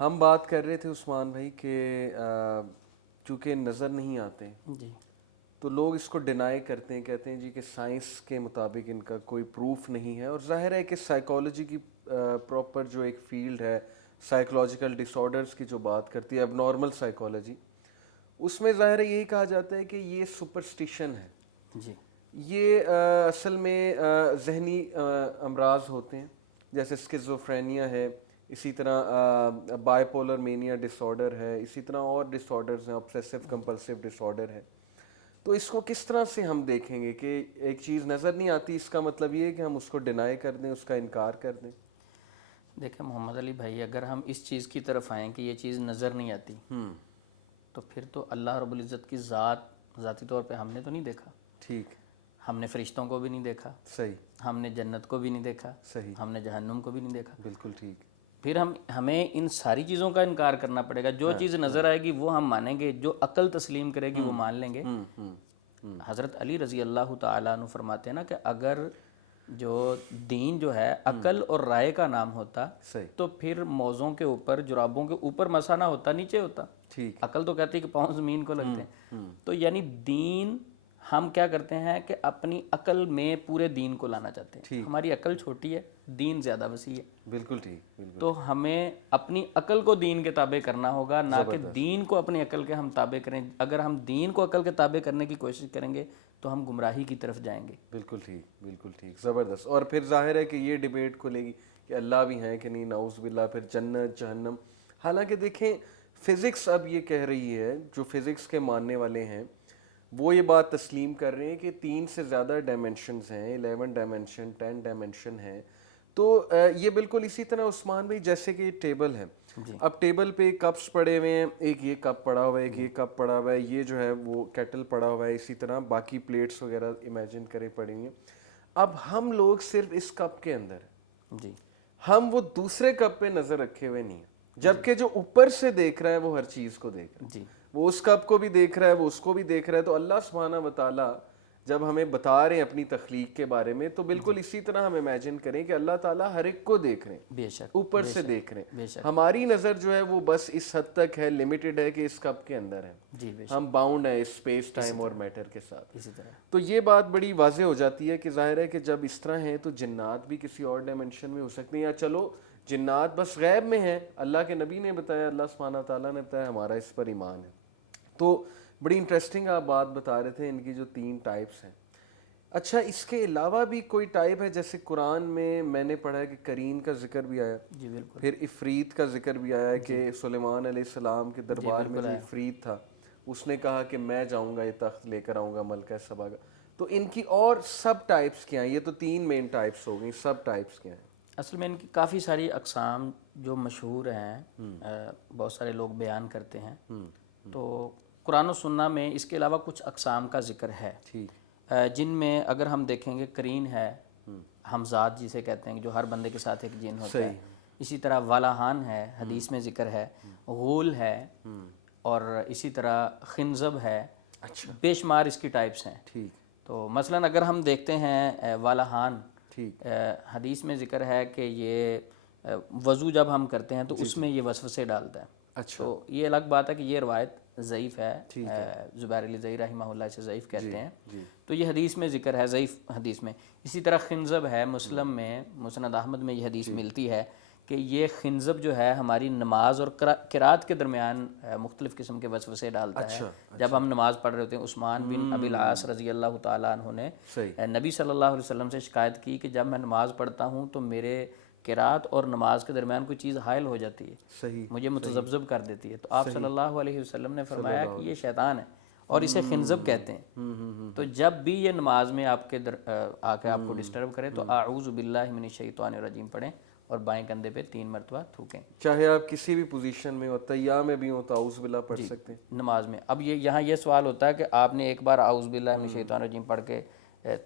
ہم بات کر رہے تھے عثمان بھائی کہ چونکہ نظر نہیں آتے جی تو لوگ اس کو ڈینائی کرتے ہیں، کہتے ہیں جی کہ سائنس کے مطابق ان کا کوئی پروف نہیں ہے، اور ظاہر ہے کہ سائیکالوجی کی پراپر جو ایک فیلڈ ہے سائیکولوجیکل ڈس آرڈرس کی جو بات کرتی ہے اب نارمل سائیکالوجی، اس میں ظاہر ہے یہی کہا جاتا ہے کہ یہ سپرسٹیشن ہے، جی یہ اصل میں ذہنی امراض ہوتے ہیں، جیسے اسکیزوفرینیا ہے، اسی طرح bipolar mania disorder ہے، اسی طرح اور ڈس آرڈرز ہیں، obsessive compulsive ڈس آرڈر ہے۔ تو اس کو کس طرح سے ہم دیکھیں گے کہ ایک چیز نظر نہیں آتی، اس کا مطلب یہ ہے کہ ہم اس کو ڈینائی کر دیں، اس کا انکار کر دیں؟ دیکھیں محمد علی بھائی، اگر ہم اس چیز کی طرف آئیں کہ یہ چیز نظر نہیں آتی تو پھر تو اللہ رب العزت کی ذاتی طور پہ ہم نے تو نہیں دیکھا، ٹھیک، ہم نے فرشتوں کو بھی نہیں دیکھا، صحیح، ہم نے جنت کو بھی نہیں دیکھا، صحیح، ہم نے جہنم کو بھی نہیں دیکھا، بالکل ٹھیک، پھر ہمیں ان ساری چیزوں کا انکار کرنا پڑے گا۔ جو چیز نظر آئے گی وہ ہم مانیں گے، جو عقل تسلیم کرے گی وہ مان لیں گے۔ حضرت علی رضی اللہ تعالیٰ عنہ فرماتے ہیں نا کہ اگر جو دین جو ہے عقل اور رائے کا نام ہوتا صحیح، تو پھر موزوں کے اوپر، جرابوں کے اوپر مسا نہ ہوتا، نیچے ہوتا۔ ٹھیک، عقل تو کہتی ہے کہ پاؤں زمین کو لگتے ہیں، تو یعنی دین ہم کیا کرتے ہیں کہ اپنی عقل میں پورے دین کو لانا چاہتے ہیں۔ ہماری عقل چھوٹی ہے، دین زیادہ وسیع ہے، بالکل ٹھیک، بالکل، تو ہمیں اپنی عقل کو دین کے تابع کرنا ہوگا، نہ کہ دین کو اپنی عقل کے ہم تابع کریں۔ اگر ہم دین کو عقل کے تابع کرنے کی کوشش کریں گے تو ہم گمراہی کی طرف جائیں گے۔ بالکل ٹھیک، بالکل ٹھیک، زبردست۔ اور پھر ظاہر ہے کہ یہ ڈیبیٹ کھلے گی کہ اللہ بھی ہیں کہ نہیں، نعوذ باللہ، پھر جنت جہنم۔ حالانکہ دیکھیں فزکس اب یہ کہہ رہی ہے، جو فزکس کے ماننے والے ہیں وہ یہ بات تسلیم کر رہے ہیں کہ 3 سے زیادہ ڈائمینشنز ہیں، 11 ڈائمینشن، 10 ڈائمینشن ہیں۔ تو یہ بالکل اسی طرح عثمان بھائی جیسے کہ یہ ٹیبل ہے، اب ٹیبل پہ کپس پڑے ہوئے ہیں، ایک یہ کپ پڑا ہوا ہے، ایک یہ کپ پڑا ہوا ہے، یہ جو ہے وہ کیٹل پڑا ہوا ہے، اسی طرح باقی پلیٹس وغیرہ امیجن کریں پڑی ہوئی ہیں۔ اب ہم لوگ صرف اس کپ کے اندر ہیں، جی ہم وہ دوسرے کپ پہ نظر رکھے ہوئے نہیں ہیں، جبکہ جو اوپر سے دیکھ رہا ہے وہ ہر چیز کو دیکھ رہا ہے، جی وہ اس کپ کو بھی دیکھ رہا ہے، وہ اس کو بھی دیکھ رہا ہے۔ تو اللہ سبحانہ وتعالیٰ جب ہمیں بتا رہے ہیں اپنی تخلیق کے بارے میں، تو بالکل اسی طرح ہم امیجن کریں کہ اللہ تعالیٰ ہر ایک کو دیکھ رہے ہیں، بے شک، اوپر بے سے شک، دیکھ رہے بے ہیں۔ شک، ہماری نظر جو ہے وہ بس اس حد تک ہے، لمیٹڈ ہے کہ اس کپ کے اندر ہے، جی بے شک، ہم باؤنڈ ہیں اسپیس ٹائم اور میٹر کے ساتھ۔ اسی طرح تو یہ بات بڑی واضح ہو جاتی ہے کہ ظاہر ہے کہ جب اس طرح ہیں تو جنات بھی کسی اور ڈائمنشن میں ہو سکتے ہیں، یا چلو جنات بس غیب میں ہیں، اللہ کے نبی نے بتایا، اللہ سبحانہ تعالیٰ نے بتایا، ہمارا اس پر ایمان ہے۔ تو بڑی انٹرسٹنگ آپ بات بتا رہے تھے ان کی جو 3 ٹائپس ہیں۔ اچھا، اس کے علاوہ بھی کوئی ٹائپ ہے؟ جیسے قرآن میں نے پڑھا ہے کہ قرین کا ذکر بھی آیا، جی بالکل، پھر عفریت کا ذکر بھی آیا ہے کہ سلیمان علیہ السلام کے دربار میں جو عفریت تھا اس نے کہا کہ میں جاؤں گا، یہ تخت لے کر آؤں گا ملکہ سبا کا۔ تو ان کی اور سب ٹائپس کیا ہیں؟ یہ تو 3 مین ٹائپس ہو گئیں، سب ٹائپس کیا ہیں؟ اصل میں ان کی کافی ساری اقسام جو مشہور ہیں، بہت سارے لوگ بیان کرتے ہیں، تو قرآن و سنہ میں اس کے علاوہ کچھ اقسام کا ذکر ہے، ٹھیک، جن میں اگر ہم دیکھیں گے قرین ہے، ہمزاد جسے کہتے ہیں، جو ہر بندے کے ساتھ ایک جن ہوتا ہے، اسی طرح والاحان ہے، حدیث میں ذکر ہے، غول ہے، اور اسی طرح خنزب ہے، بے شمار اس کی ٹائپس ہیں۔ ٹھیک، تو مثلا اگر ہم دیکھتے ہیں والاحان، ٹھیک، حدیث میں ذکر ہے کہ یہ وضو جب ہم کرتے ہیں تو اس میں یہ وسوسے ڈالتا ہے۔ اچھا، تو یہ الگ بات ہے کہ یہ روایت ضعیف ہے، زبیر علی ضعی رحمہ اللہ اسے ضعیف کہتے ہیں، تو یہ حدیث میں ذکر ہے، ضعیف حدیث میں۔ اسی طرح خنزب ہے، مسلم میں، مسند احمد میں یہ حدیث ملتی ہے کہ یہ خنزب جو ہے ہماری نماز اور قرات کے درمیان مختلف قسم کے وسوسے ڈالتا ہے۔ جب ہم نماز پڑھ رہے ہوتے ہیں، عثمان بن ابی العاص رضی اللہ تعالیٰ عنہ نے نبی صلی اللہ علیہ وسلم سے شکایت کی کہ جب میں نماز پڑھتا ہوں تو میرے قرات اور نماز کے درمیان کوئی چیز حائل ہو جاتی ہے، صحیح، مجھے متذبذب کر دیتی ہے، تو آپ صلی اللہ علیہ وسلم نے فرمایا کہ یہ شیطان ہے اور اسے خنزب کہتے ہیں۔ تو جب بھی یہ نماز میں آپ کے آ کے آپ کو ڈسٹرب کرے تو اعوذ باللہ من الشیطان الرجیم پڑھیں اور بائیں کندھے پہ 3 مرتبہ تھوکیں، چاہے آپ کسی بھی پوزیشن میں ہو، تیّا میں بھی ہو تو اعوذ باللہ پڑھ سکتے ہیں نماز میں۔ اب یہاں یہ سوال ہوتا ہے کہ آپ نے ایک بار اعوذ باللہ من الشیطان الرجیم پڑھ کے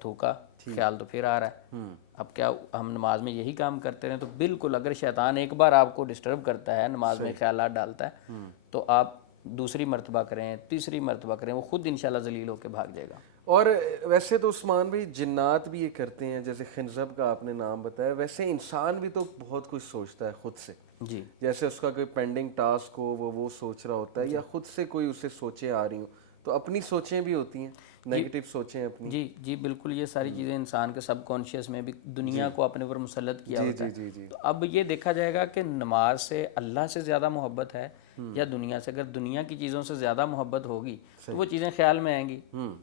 تھوکا، خیال تو پھر آ رہا ہے، اب کیا ہم نماز میں یہی کام کرتے رہیں؟ تو بالکل، اگر شیطان ایک بار آپ کو ڈسٹرب کرتا ہے، نماز میں خیالات ڈالتا ہے، تو آپ دوسری مرتبہ کریں، تیسری مرتبہ کریں، وہ خود انشاءاللہ ذلیل ہو کے بھاگ جائے گا۔ اور ویسے تو عثمان بھائی جنات بھی یہ کرتے ہیں، جیسے خنزب کا آپ نے نام بتایا، ویسے انسان بھی تو بہت کچھ سوچتا ہے خود سے۔ جی جیسے اس کا کوئی پینڈنگ ٹاسک ہو وہ سوچ رہا ہوتا ہے, یا خود سے کوئی اسے سوچیں آ رہی ہوں, تو اپنی سوچیں بھی ہوتی ہیں, نیگیٹو سوچیں اپنی. جی جی بالکل, یہ ساری چیزیں انسان کے سب کانشیس میں بھی دنیا کو اپنے اوپر مسلط کیا ہوتا ہے. جی جی تو اب یہ دیکھا جائے گا کہ نماز سے اللہ سے زیادہ محبت ہے یا دنیا سے. اگر دنیا کی چیزوں سے زیادہ محبت ہوگی تو وہ چیزیں خیال میں آئیں گی.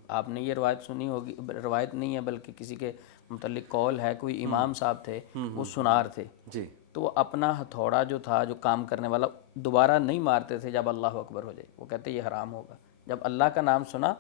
آپ نے یہ روایت سنی ہوگی, روایت نہیں ہے بلکہ کسی کے متعلق قول ہے, کوئی امام صاحب تھے, وہ سنار تھے, جی تو وہ اپنا ہتھوڑا جو تھا جو کام کرنے والا دوبارہ نہیں مارتے تھے جب اللہ اکبر ہو جائے. وہ کہتے یہ حرام ہوگا, جب اللہ کا نام سنا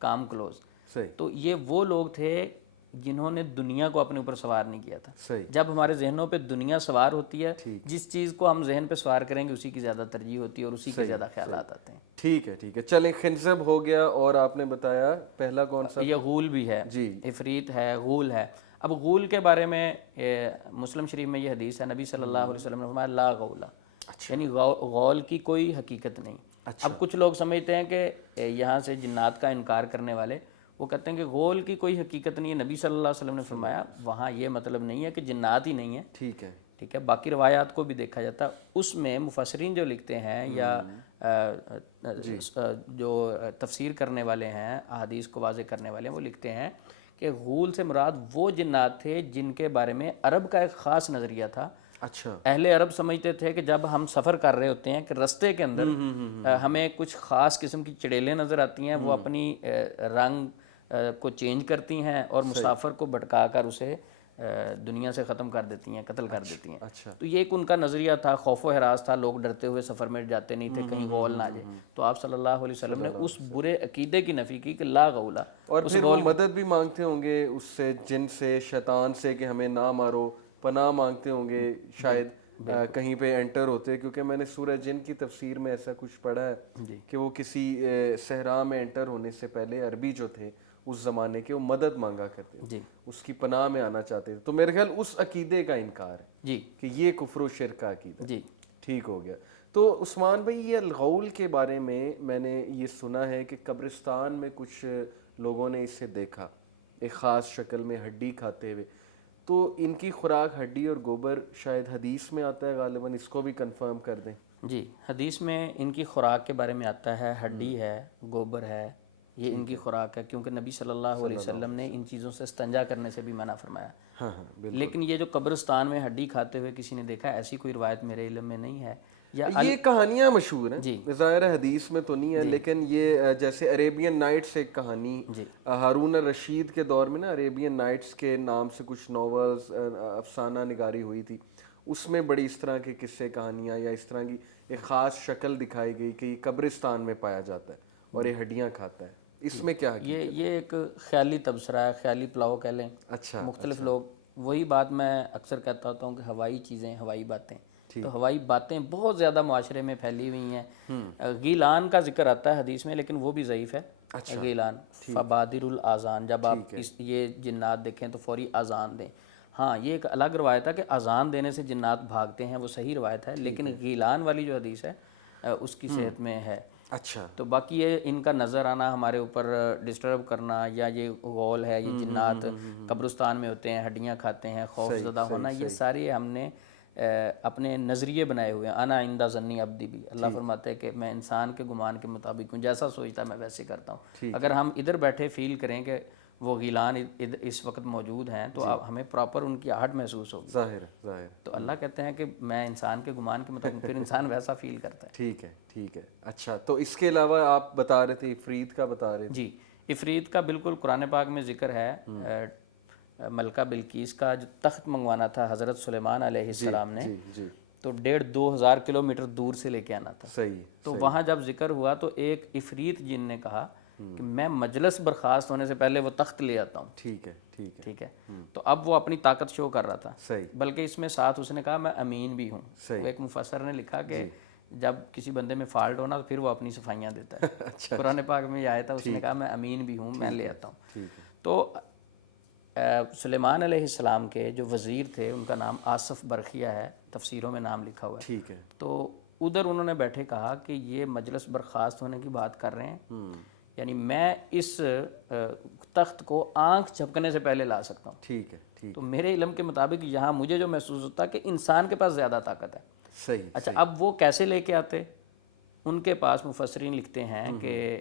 کام کلوز. صحیح تو یہ وہ لوگ تھے جنہوں نے دنیا کو اپنے اوپر سوار نہیں کیا تھا. صحیح. جب ہمارے ذہنوں پہ دنیا سوار ہوتی ہے, جس چیز کو ہم ذہن پہ سوار کریں گے اسی کی زیادہ ترجیح ہوتی ہے اور اسی کے زیادہ خیالات آتے ہیں. ٹھیک ہے ٹھیک ہے, چلیں خنزب ہو گیا, اور آپ نے بتایا پہلا کون سا؟ یہ غول بھی ہے, جی عفریت ہے, غول ہے. اب غول کے بارے میں مسلم شریف میں یہ حدیث ہے, نبی صلی اللہ علیہ وسلم نے فرمایا لا غولا, یعنی غول کی کوئی حقیقت نہیں. اب کچھ لوگ سمجھتے ہیں کہ یہاں سے جنات کا انکار کرنے والے وہ کہتے ہیں کہ غول کی کوئی حقیقت نہیں ہے. نبی صلی اللہ علیہ وسلم نے فرمایا وہاں یہ مطلب نہیں ہے کہ جنات ہی نہیں ہے. ٹھیک ہے ٹھیک ہے, باقی روایات کو بھی دیکھا جاتا. اس میں مفسرین جو لکھتے ہیں یا جو تفسیر کرنے والے ہیں, احادیث کو واضح کرنے والے ہیں, وہ لکھتے ہیں کہ غول سے مراد وہ جنات تھے جن کے بارے میں عرب کا ایک خاص نظریہ تھا. اچھا. اہل عرب سمجھتے تھے کہ جب ہم سفر کر رہے ہوتے ہیں کہ رستے کے اندر ہمیں کچھ خاص قسم کی چڑیلیں نظر آتی ہیں, وہ اپنی رنگ کو چینج کرتی ہیں اور مسافر کو بھٹکا کر اسے دنیا سے ختم کر دیتی ہیں, قتل کر دیتی ہیں. اچھا. تو یہ ایک ان کا نظریہ تھا, خوف و ہراس تھا, لوگ ڈرتے ہوئے سفر میں جاتے نہیں تھے کہیں غول نہ آ جائے. تو آپ صلی اللہ علیہ وسلم نے اس برے عقیدے کی نفی کی کہ لا غولا. اور پھر وہ مدد بھی مانگتے ہوں گے اس سے, جن سے, شیطان سے, کہ ہمیں نہ مارو, پناہ مانگتے ہوں گے شاید کہیں پہ انٹر ہوتے, کیونکہ میں نے سورہ جن کی تفسیر میں ایسا کچھ پڑھا ہے کہ وہ کسی صحرا میں انٹر ہونے سے پہلے عربی جو تھے اس زمانے کے, وہ مدد مانگا کرتے تھے, اس کی پناہ میں آنا چاہتے تھے. تو میرے خیال اس عقیدے کا انکار ہے جی کہ یہ کفر و شرک کا عقیدہ. جی ٹھیک ہو گیا. تو عثمان بھائی یہ الغول کے بارے میں نے یہ سنا ہے کہ قبرستان میں کچھ لوگوں نے اسے دیکھا ایک خاص شکل میں ہڈی کھاتے ہوئے. تو ان کی خوراک ہڈی اور گوبر شاید حدیث میں آتا ہے غالباً, اس کو بھی کنفرم کر دیں. جی حدیث میں ان کی خوراک کے بارے میں آتا ہے, ہڈی ہے, گوبر ہے, یہ ان کی خوراک ہے, کیونکہ نبی صلی اللہ علیہ وسلم نے ان چیزوں سے استنجا کرنے سے بھی منع فرمایا. ہاں ہاں بالکل. لیکن یہ جو قبرستان میں ہڈی کھاتے ہوئے کسی نے دیکھا, ایسی کوئی روایت میرے علم میں نہیں ہے. یا یہ کہانیاں مشہور ہیں, ظاہر حدیث میں تو نہیں ہے, لیکن یہ جیسے عریبین نائٹس ایک کہانی ہارون الرشید کے دور میں نا, عریبین نائٹس کے نام سے کچھ ناولز افسانہ نگاری ہوئی تھی, اس میں بڑی اس طرح کے قصے کہانیاں یا اس طرح کی ایک خاص شکل دکھائی گئی کہ یہ قبرستان میں پایا جاتا ہے اور یہ ہڈیاں کھاتا ہے. اس میں کیا یہ ایک خیالی تبصرہ ہے, خیالی پلاؤ کہہ لیں. اچھا. مختلف لوگ, وہی بات میں اکثر کہتا ہوتا ہوں کہ ہوائی چیزیں, ہوائی باتیں, تو ہوائی باتیں بہت زیادہ معاشرے میں پھیلی ہوئی ہیں. غیلان کا ذکر آتا ہے حدیث میں, لیکن وہ بھی ضعیف ہے. غیلان فبادر الاذان, جب آپ یہ جنات دیکھیں تو فوری اذان دیں. ہاں یہ ایک الگ روایت ہے کہ اذان دینے سے جنات بھاگتے ہیں, وہ صحیح روایت ہے, لیکن غیلان والی جو حدیث ہے اس کی صحت میں ہے. اچھا. تو باقی یہ ان کا نظر آنا, ہمارے اوپر ڈسٹرب کرنا, یا یہ غول ہے, یہ جنات قبرستان میں ہوتے ہیں, ہڈیاں کھاتے ہیں, خوف زدہ ہونا, یہ ساری ہم نے اپنے نظریے بنائے ہوئے ہیں. انا عند ظنی عبدی بھی, اللہ فرماتے ہیں کہ میں انسان کے گمان کے مطابق ہوں, جیسا سوچتا میں ویسے کرتا ہوں. اگر ہم ادھر بیٹھے فیل کریں کہ وہ غیلان اس وقت موجود ہیں تو ہمیں پراپر ان کی آہٹ محسوس ہوگی. ظاہر. تو اللہ کہتے ہیں کہ میں انسان کے گمان کے مطابق, پھر انسان ویسا فیل کرتا ہے. ٹھیک ہے ٹھیک ہے. اچھا, تو اس کے علاوہ آپ بتا رہے تھے عفریت کا بتا رہے تھے. جی عفریت کا بالکل قرآن پاک میں ذکر ہے. ملکہ بلقیس کا جو تخت منگوانا تھا حضرت سلیمان علیہ السلام نے, تو 1,500-2,000 کلومیٹر دور سے لے کے آنا تھا. صحیح. تو وہاں جب ذکر ہوا تو ایک عفریت جن نے کہا کہ میں مجلس برخاست ہونے سے پہلے وہ تخت لے آتا ہوں. ٹھیک ہے. تو اب وہ اپنی طاقت شو کر رہا تھا. صحیح. بلکہ اس میں ساتھ اس نے کہا میں امین بھی ہوں. وہ ایک مفسر نے لکھا کہ جب کسی بندے میں فالٹ ہونا تو پھر وہ اپنی صفائیاں دیتا ہے. قرآن پاک میں یہ آیا تھا, اس نے کہا میں امین بھی ہوں, میں لے آتا ہوں. تو سلیمان علیہ السلام کے جو وزیر تھے ان کا نام آصف برخیہ ہے, تفسیروں میں نام لکھا ہوا ہے. ٹھیک ہے. تو ادھر انہوں نے بیٹھے کہا کہ یہ مجلس برخاست ہونے کی بات کر رہے ہیں, یعنی میں اس تخت کو آنکھ جھپکنے سے پہلے لا سکتا ہوں. ٹھیک ہے. تو میرے علم کے مطابق یہاں مجھے جو محسوس ہوتا ہے کہ انسان کے پاس زیادہ طاقت ہے. صحیح. اچھا اب وہ کیسے لے کے آتے؟ ان کے پاس مفسرین لکھتے ہیں کہ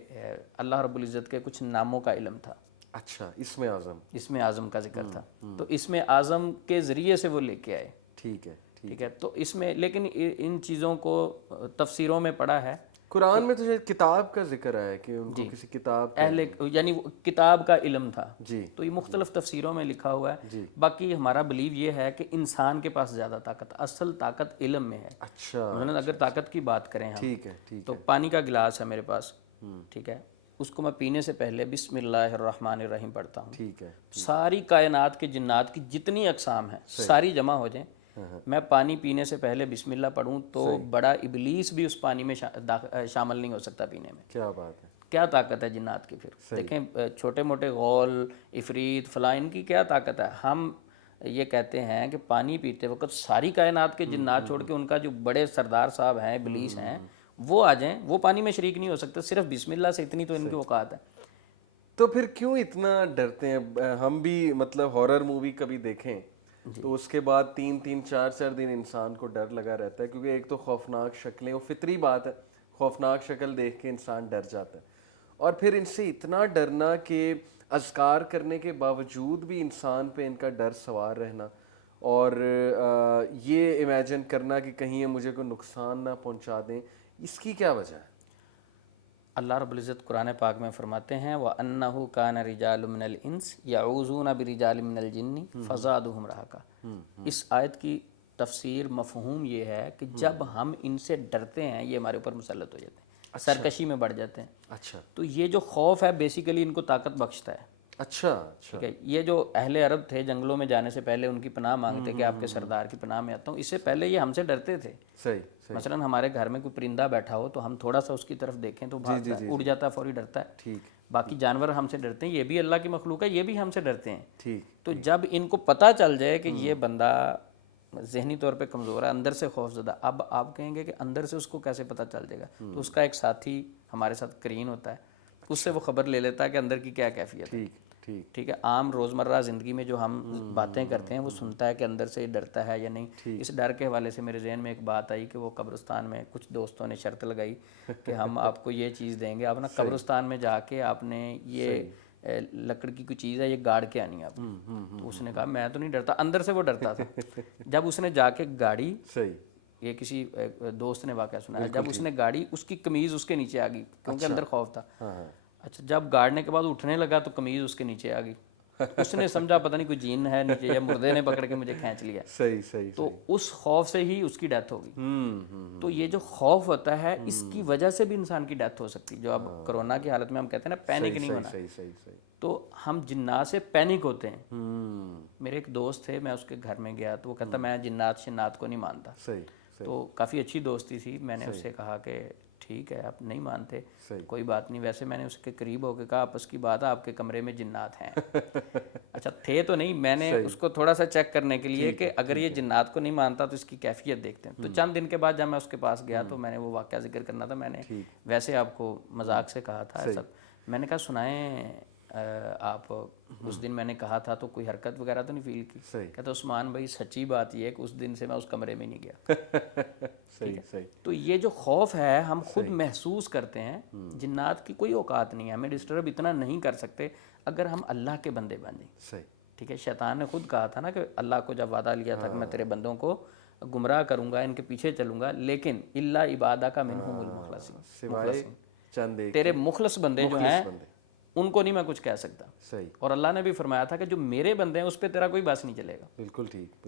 اللہ رب العزت کے کچھ ناموں کا علم تھا. اچھا اسم اعظم. اسم اعظم کا ذکر تھا تو اسم اعظم کے ذریعے سے وہ لے کے آئے. ٹھیک ہے. ٹھیک ہے. تو اس میں لیکن ان چیزوں کو تفسیروں میں پڑھا ہے. قرآن میں تو شاید کتاب کا ذکر ہے کہ ان کو کسی کتاب اہل یعنی وہ کتاب کا علم تھا. جی. تو یہ مختلف تفسیروں میں لکھا ہوا ہے. جی. باقی ہمارا بلیو یہ ہے کہ انسان کے پاس زیادہ طاقت، اصل طاقت علم میں ہے. اچھا. مثلاً اگر طاقت کی بات کریں ہم، ٹھیک ہے. ٹھیک تو پانی کا گلاس ہے میرے پاس، ٹھیک ہے، اس کو میں پینے سے پہلے بسم اللہ الرحمن الرحیم پڑھتا ہوں. ٹھیک ہے. ساری کائنات کے جنات کی جتنی اقسام ہیں ساری جمع ہو جائیں، میں پانی پینے سے پہلے بسم اللہ پڑھوں تو بڑا ابلیس بھی اس پانی میں شامل نہیں ہو سکتا پینے میں. کیا بات ہے. کیا طاقت ہے جنات کی. پھر دیکھیں چھوٹے موٹے غول، عفریت، فلاں، ان کی کیا طاقت ہے. ہم یہ کہتے ہیں کہ پانی پیتے وقت ساری کائنات کے جنات چھوڑ کے ان کا جو بڑے سردار صاحب ہیں، ابلیس ہیں، وہ آ جائیں، وہ پانی میں شریک نہیں ہو سکتے. صرف بسم اللہ سے اتنی تو ان کی اوقات ہے. تو پھر کیوں اتنا ڈرتے ہیں ہم بھی؟ مطلب ہارر مووی کبھی دیکھیں تو اس کے بعد 3-4 دن انسان کو ڈر لگا رہتا ہے، کیونکہ ایک تو خوفناک شکلیں، وہ فطری بات ہے، خوفناک شکل دیکھ کے انسان ڈر جاتا ہے. اور پھر ان سے اتنا ڈرنا کہ اذکار کرنے کے باوجود بھی انسان پہ ان کا ڈر سوار رہنا، اور یہ امیجن کرنا کہ کہیں یہ مجھے کوئی نقصان نہ پہنچا دیں، اس کی کیا وجہ ہے؟ اللہ رب العزت قرآن پاک میں فرماتے ہیں وَأَنَّهُ كَانَ رِجَالٌ مِّنَ الْإِنسِ يَعُوذُونَ بِرِجَالٍ مِّنَ الْجِنِّ فَزَادُوهُمْ رَهَقًا. اس آیت کی تفسیر مفہوم یہ ہے کہ جب ہم ان سے ڈرتے ہیں یہ ہمارے اوپر مسلط ہو جاتے ہیں، سرکشی میں بڑھ جاتے ہیں. اچھا. تو یہ جو خوف ہے بیسیکلی ان کو طاقت بخشتا ہے. اچھا. ٹھیک ہے. یہ جو اہل عرب تھے جنگلوں میں جانے سے پہلے ان کی پناہ مانگتے کہ آپ کے سردار کی پناہ میں آتا ہوں، اس سے پہلے یہ ہم سے ڈرتے تھے. صحیح. مثلاً ہمارے گھر میں کوئی پرندہ بیٹھا ہو تو ہم تھوڑا سا اس کی طرف دیکھیں تو بھاگتا ہے، اڑ جاتا ہے، فوری ڈرتا ہے. ٹھیک. باقی جانور ہم سے ڈرتے ہیں، یہ بھی اللہ کی مخلوق ہے، یہ بھی ہم سے ڈرتے ہیں. ٹھیک. تو جب ان کو پتہ چل جائے کہ یہ بندہ ذہنی طور پہ کمزور ہے، اندر سے خوف زدہ، اب آپ کہیں گے کہ اندر سے اس کو کیسے پتہ چل جائے گا؟ تو اس کا ایک ساتھی ہمارے ساتھ قرین ہوتا ہے، اس سے وہ خبر لے لیتا ہے کہ اندر کی کیا کیفیت ہے. ٹھیک ہے. عام روزمرہ زندگی میں جو ہم باتیں کرتے ہیں وہ سنتا ہے کہ اندر سے ڈرتا ہے یا نہیں. اس ڈر کے حوالے سے میرے ذہن میں ایک بات آئی کہ وہ قبرستان میں کچھ دوستوں نے شرط لگائی کہ ہم آپ کو یہ چیز دیں گے، آپ نا قبرستان میں جا کے آپ نے یہ لکڑ کی کوئی چیز ہے یہ گاڑ کے آنی ہے آپ. تو اس نے کہا میں تو نہیں ڈرتا، اندر سے وہ ڈرتا تھا. جب اس نے جا کے گاڑی، یہ کسی دوست نے واقعہ سنا ہے، جب اس نے گاڑی اس کی قمیض اس کے نیچے آ گئی کیونکہ اندر خوف تھا. اچھا جب گاڑنے کے بعد اٹھنے لگا تو قمیض اس کے نیچے آ گئی. اس نے سمجھا پتہ نہیں کوئی جین ہے نیچے یا مردے نے پکڑ کے مجھے کھینچ لیا. صحیح. تو اس خوف سے ہی اس کی ڈیتھ ہو گئی. تو یہ جو خوف ہوتا ہے اس کی وجہ سے بھی انسان کی ڈیتھ ہو سکتی ہے. جو اب کرونا کی حالت میں ہم کہتے ہیں نا پینک نہیں ہونا، تو ہم جنات سے پینک ہوتے ہیں. میرے ایک دوست تھے، میں اس کے گھر میں گیا تو وہ کہتا میں جنات شنات کو نہیں مانتا. تو کافی اچھی دوستی تھی. میں نے اس سے کہا کہ ٹھیک ہے آپ نہیں مانتے کوئی بات نہیں. ویسے میں نے اس کے قریب ہو کے کہا آپس کی بات ہے آپ کے کمرے میں جنات ہیں. اچھا تھے تو نہیں، میں نے اس کو تھوڑا سا چیک کرنے کے لیے کہ اگر یہ جنات کو نہیں مانتا تو اس کی کیفیت دیکھتے ہیں. تو چند دن کے بعد جب میں اس کے پاس گیا تو میں نے وہ واقعہ ذکر کرنا تھا، میں نے ویسے آپ کو مذاق سے کہا تھا سب. میں نے کہا سنائیں آپ اس دن میں نے کہا تھا تو کوئی حرکت وغیرہ تو نہیں فیل کی؟ کہتا عثمان بھائی سچی بات یہ ہے کہ اس دن سے میں اس کمرے میں نہیں گیا. تو یہ جو خوف ہے ہم خود محسوس کرتے ہیں. جنات کی کوئی اوقات نہیں ہے، ہمیں ڈسٹرب اتنا نہیں کر سکتے اگر ہم اللہ کے بندے بن جائیں. ٹھیک ہے. شیطان نے خود کہا تھا نا کہ اللہ کو جب وعدہ لیا تھا کہ میں تیرے بندوں کو گمراہ کروں گا، ان کے پیچھے چلوں گا، لیکن الا عبادک منہم المخلصین، تیرے مخلص بندے جو ہیں ان کو نہیں میں کچھ کہہ سکتا. اور اللہ نے بھی فرمایا تھا کہ جو میرے بندے ہیں اس پہ تیرا کوئی بس نہیں چلے گا. بالکل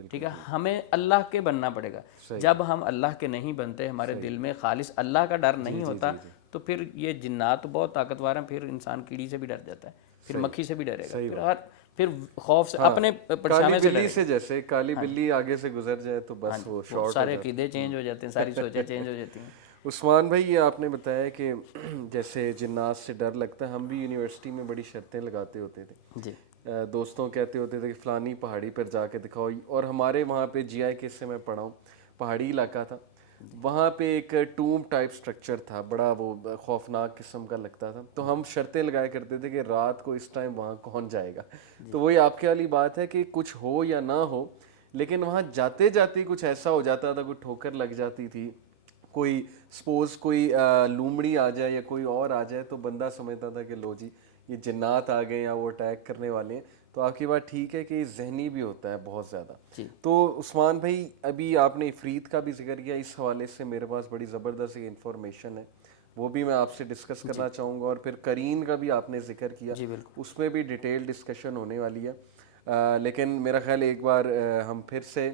ٹھیک ہے. ہمیں اللہ کے بننا پڑے گا. جب ہم اللہ کے نہیں بنتے، ہمارے دل میں خالص اللہ کا ڈر نہیں ہوتا، تو پھر یہ جنات تو بہت طاقتور ہیں، پھر انسان کیڑی سے بھی ڈر جاتا ہے، پھر مکھی سے بھی ڈرے گا، پھر خوف سے اپنے پرچھاوے سے ڈرے گا. جیسے کالی بلی آگے سے گزر جائے تو بس وہ شارٹ، سارے عقیدے چینج ہو جاتے ہیں، ساری سوچیں چینج ہو جاتی ہیں. عثمان بھائی یہ آپ نے بتایا کہ جیسے جنات سے ڈر لگتا ہے، ہم بھی یونیورسٹی میں بڑی شرطیں لگاتے ہوتے تھے. جی. دوستوں کہتے ہوتے تھے کہ فلانی پہاڑی پر جا کے دکھاؤ. اور ہمارے وہاں پہ جی آئی کے سے میں پڑھا ہوں، پہاڑی علاقہ تھا، وہاں پہ ایک ٹوم ٹائپ سٹرکچر تھا، بڑا وہ خوفناک قسم کا لگتا تھا. تو ہم شرطیں لگایا کرتے تھے کہ رات کو اس ٹائم وہاں کون جائے گا. تو وہی آپ کے والی بات ہے کہ کچھ ہو یا نہ ہو لیکن وہاں جاتے جاتے کچھ ایسا ہو جاتا تھا, کوئی ٹھوکر لگ جاتی تھی, کوئی سپوز کوئی لومڑی آ جائے یا کوئی اور آ جائے تو بندہ سمجھتا تھا کہ لو جی یہ جنات آ گئے یا وہ اٹیک کرنے والے ہیں. تو آپ کی بات ٹھیک ہے کہ ذہنی بھی ہوتا ہے بہت زیادہ. تو عثمان بھائی ابھی آپ نے عفریت کا بھی ذکر کیا, اس حوالے سے میرے پاس بڑی زبردست انفارمیشن ہے, وہ بھی میں آپ سے ڈسکس کرنا چاہوں گا. اور پھر قرین کا بھی آپ نے ذکر کیا, اس میں بھی ڈیٹیل ڈسکشن ہونے والی ہے. لیکن میرا خیال ایک بار ہم پھر سے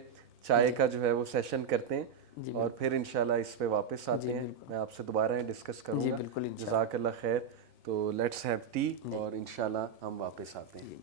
چائے کا جو ہے وہ سیشن کرتے ہیں اور پھر انشاءاللہ اس پہ واپس آتے ہیں. میں آپ سے دوبارہ ڈسکس کروں گا. جزاک اللہ خیر. تو لیٹس ہیو ٹی اور انشاءاللہ ہم واپس آتے ہیں.